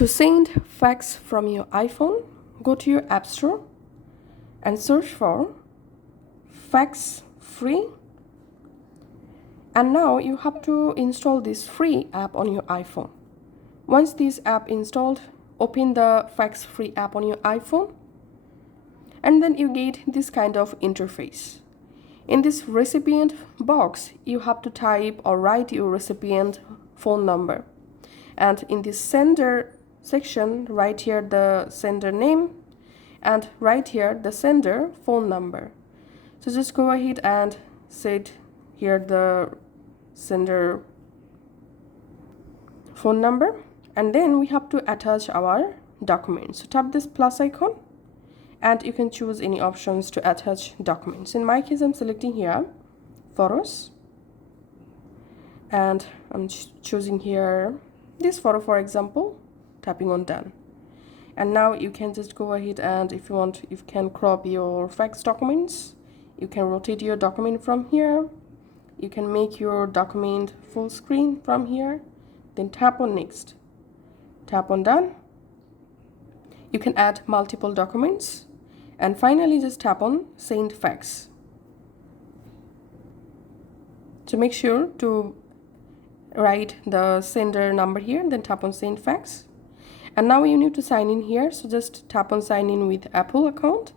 To send fax from your iPhone, go to your App Store and search for Fax Free. And now you have to install this free app on your iPhone. Once this app installed, open the Fax Free app on your iPhone, and then you get this kind of interface. In this recipient box, you have to type or write your recipient phone number. And in this sender section, write here the sender name and write here the sender phone number. So just go ahead and set here the sender phone number, and then we have to attach our document. So tap this plus icon and you can choose any options to attach documents. In my case, I'm selecting here photos, and I'm choosing here this photo, for example, tapping on done. And now you can just go ahead and if you want, you can crop your fax documents. You can rotate your document from here. You can make your document full screen from here. Then tap on next. Tap on done. You can add multiple documents. And finally, just tap on send fax. So make sure to write the sender number here, then tap on send fax. And now you need to sign in here. So just tap on sign in with Apple account.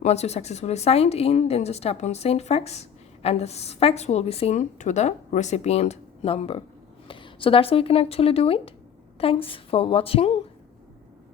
Once you successfully signed in, then just tap on send fax, and this fax will be sent to the recipient number. So that's how you can actually do it. Thanks for watching.